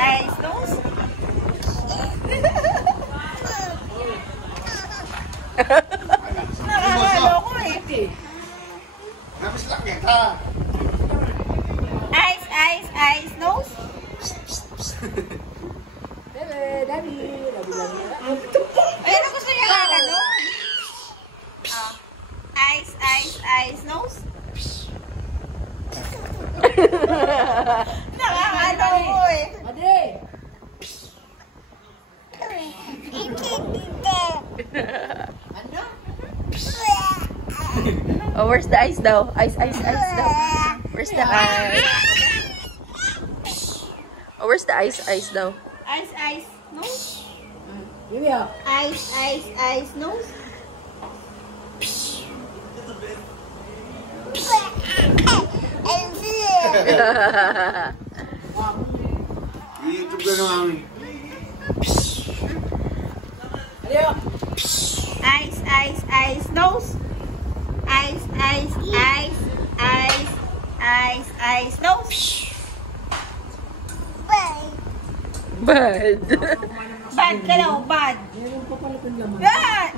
Eyes, nose. Nakakaloko eh. Nabis lang kita. Eyes, nose. Daddy. Ayun ang gusto niya ano? Eyes, nose. Nakakaloko eh. Ade. Ano? Oh, where's the eyes daw? Eyes daw. Where's the eyes? Oh, where's the eyes daw? Eyes, nose. Yuya. Eyes, nose. YouTube ka naman. Adiyo. Eyes, nose. Eyes, nose. Bad. Bad ka daw, bad. Meron pa pala kung laman. Bad!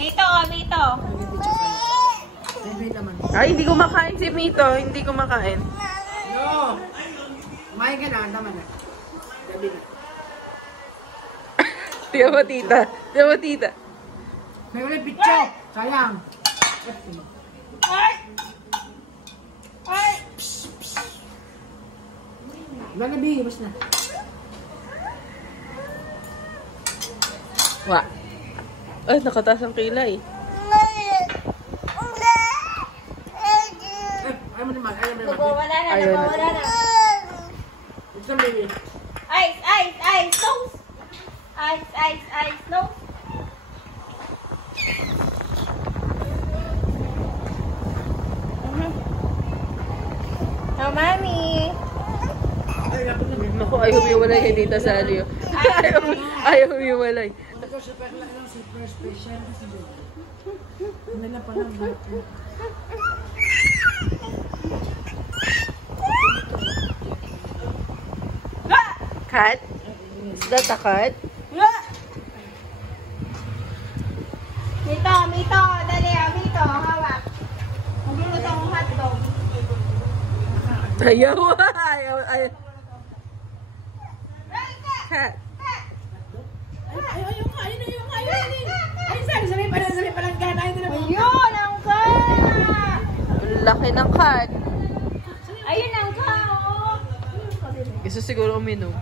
Mito. May laman. Ay, hindi kumakain si Mito. Hindi kumakain. No. Kumain ka na, naman na. Gabi na. Tiyo mo, tita. May ulit picture. Sayang. Ay! Lalabi, bas na. Wa. Ay, nakataas ang kilay. Ayaw mo naman, ayaw mo naman. Nagwawala na. Ito sa baby. Eyes, nose. Eyes, nose. Oh, mami. Naku, ayaw humiwalay kay Tita Salio. Ayaw humiwalay. Ito super special. Ano na pa lang. Cat? Is that a cat? Mito. Dali, Mito. Hawak. Magluluto akong hotdog. Ayaw. Cat. Ayaw ka. Ay, sabi pa lang gana. Ayun, ang ka! Ang laki ng cat. Ayun ang ka, oh! Gusto siguro uminom.